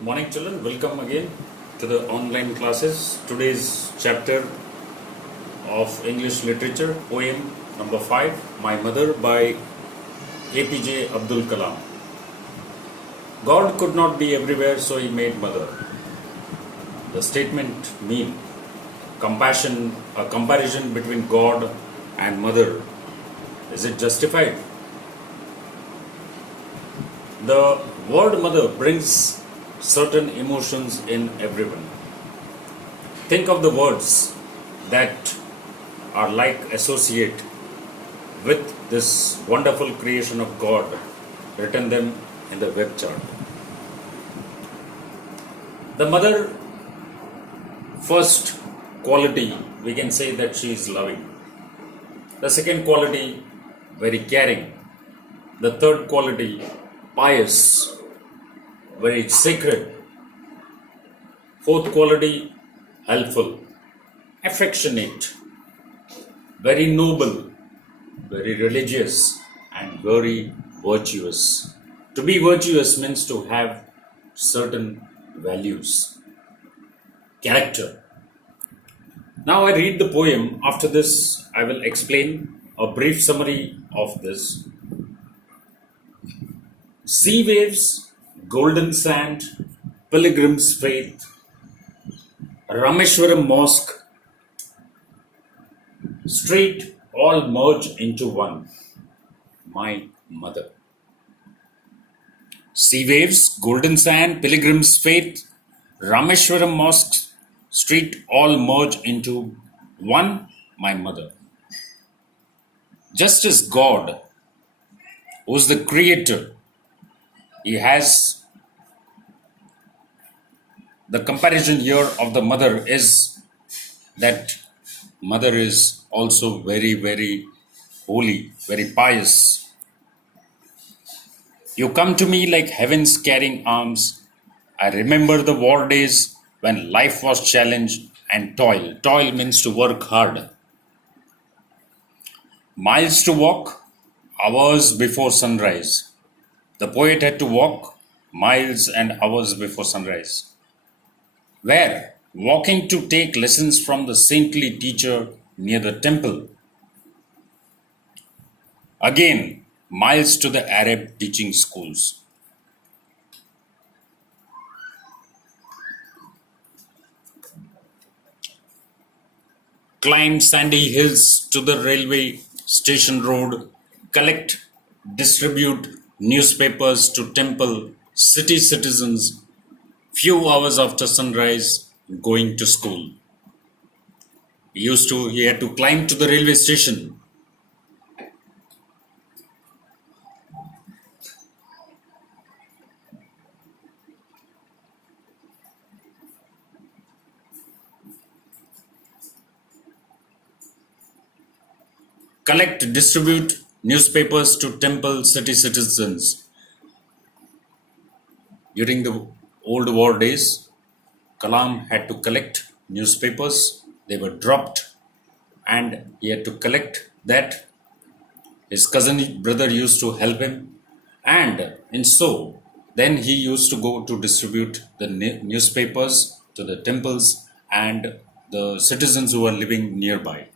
Morning children, welcome again to the online classes. Today's chapter of English literature, poem number 5, My Mother by APJ Abdul Kalam. God could not be everywhere, so he made mother. The statement mean compassion, a comparison between God and mother. Is it justified? The word mother brings certain emotions in everyone. Think of the words that are like associate with this wonderful creation of God, written them in the web chart. The mother, first quality, we can say that she is loving. The second quality, very caring. The third quality, pious, very sacred. Fourth quality, helpful, affectionate, very noble, very religious, and very virtuous. To be virtuous means to have certain values, character. Now I read the poem. After this, I will explain a brief summary of this. Sea waves, golden sand, pilgrim's faith, Rameshwaram mosque, street all merge into one. My mother. Sea waves, golden sand, pilgrim's faith, Rameshwaram mosque, street all merge into one. My mother. Just as God, who is the creator, he has the comparison here of the mother is that mother is also very, very holy, very pious. You come to me like heaven's carrying arms. I remember the war days when life was challenge and toil. Toil means to work hard. Miles to walk, hours before sunrise. The poet had to walk miles and hours before sunrise. Where? Walking to take lessons from the saintly teacher near the temple. Again, miles to the Arab teaching schools. Climb sandy hills to the railway station road. Collect, distribute newspapers to temple city citizens. Few hours after sunrise, going to school. He had to climb to the railway station. Collect, distribute newspapers to temple city citizens. During the old war days, Kalam had to collect newspapers. They were dropped and he had to collect that. His cousin brother used to help him, and in so then he used to go to distribute the newspapers to the temples and the citizens who were living nearby.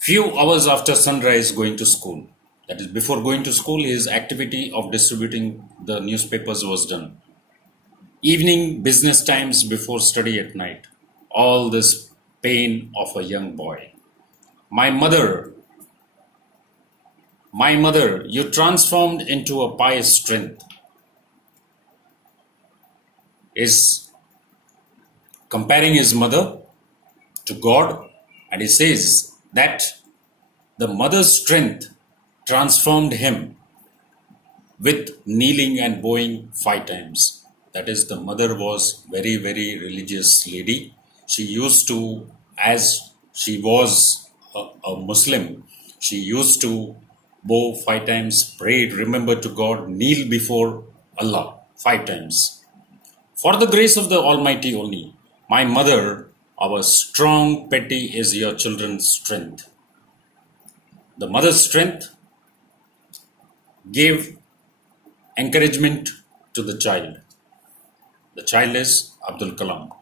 Few hours after sunrise, going to school. That is, before going to school, his activity of distributing the newspapers was done. Evening, business times before study at night. All this pain of a young boy. My mother, you transformed into a pious strength. Is comparing his mother to God, and he says that the mother's strength transformed him with kneeling and bowing 5 times. That is, the mother was very, very religious lady. She used to, as she was a Muslim, she used to bow 5 times, pray, remember to God, kneel before Allah 5 times. For the grace of the Almighty only, my mother, our strong petty is your children's strength. The mother's strength gave encouragement to the child. The child is Abdul Kalam.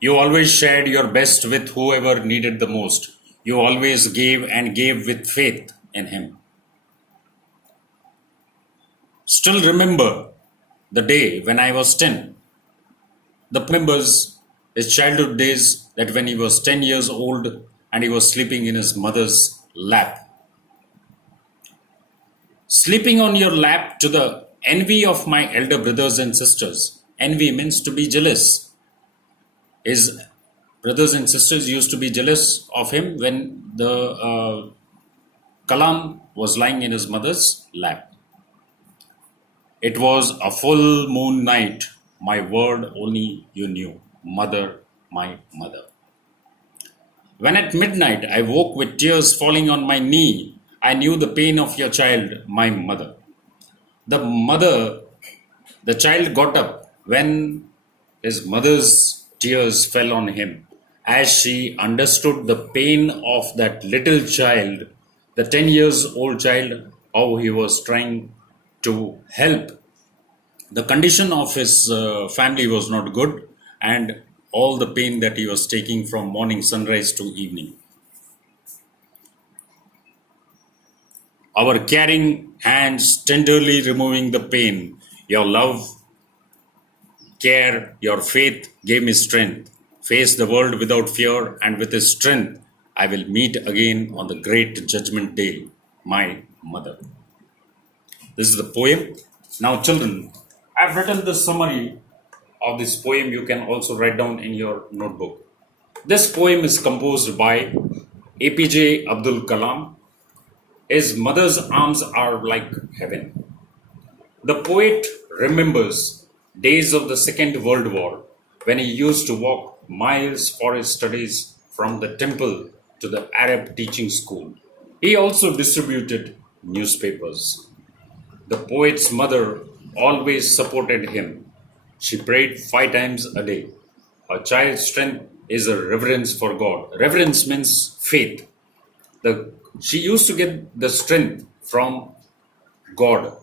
You always shared your best with whoever needed the most. You always gave and gave with faith in him. Still remember the day when I was 10. The remembers his childhood days that when he was 10 years old and he was sleeping in his mother's lap. Sleeping on your lap to the envy of my elder brothers and sisters. Envy means to be jealous. His brothers and sisters used to be jealous of him when the Kalam was lying in his mother's lap. It was a full moon night. My word only you knew. Mother, my mother. When at midnight I woke with tears falling on my knee, I knew the pain of your child, my mother. The mother, the child got up when his mother's tears fell on him. As she understood the pain of that little child, the 10 years old child, how he was trying to help. The condition of his family was not good, and all the pain that he was taking from morning sunrise to evening. Our caring hands tenderly removing the pain. Your love, care, your faith gave me strength. Face the world without fear, and with his strength, I will meet again on the great judgment day, my mother. This is the poem. Now, children, I've written the summary of this poem. You can also write down in your notebook. This poem is composed by APJ Abdul Kalam. His mother's arms are like heaven. The poet remembers days of the Second World War when he used to walk miles for his studies from the temple to the Arab teaching school. He also distributed newspapers. The poet's mother always supported him. She prayed 5 times a day. A child's strength is a reverence for God. Reverence means faith. She used to get the strength from God.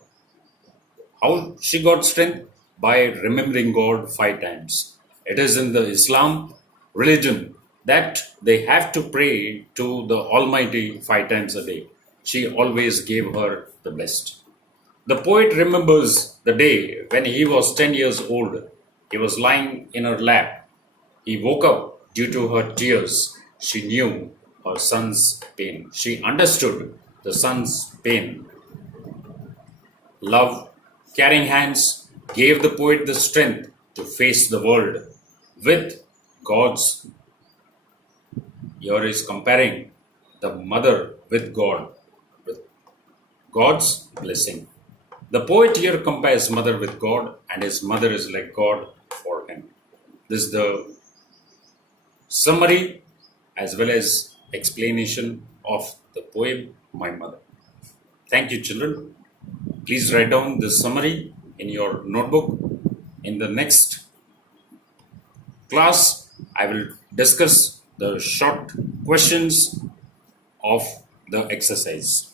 How she got strength? By remembering God 5 times. It is in the Islam religion that they have to pray to the Almighty 5 times a day. She always gave her the best. The poet remembers the day when he was 10 years old. He was lying in her lap. He woke up due to her tears. She knew her son's pain. She understood the son's pain. Love, caring hands gave the poet the strength to face the world with God's. Here is comparing the mother with God, with God's blessing. The poet here compares mother with God, and his mother is like God for him. This is the summary as well as explanation of the poem My Mother. Thank you, children. Please write down the summary in your notebook. In the next class, I will discuss the short questions of the exercise.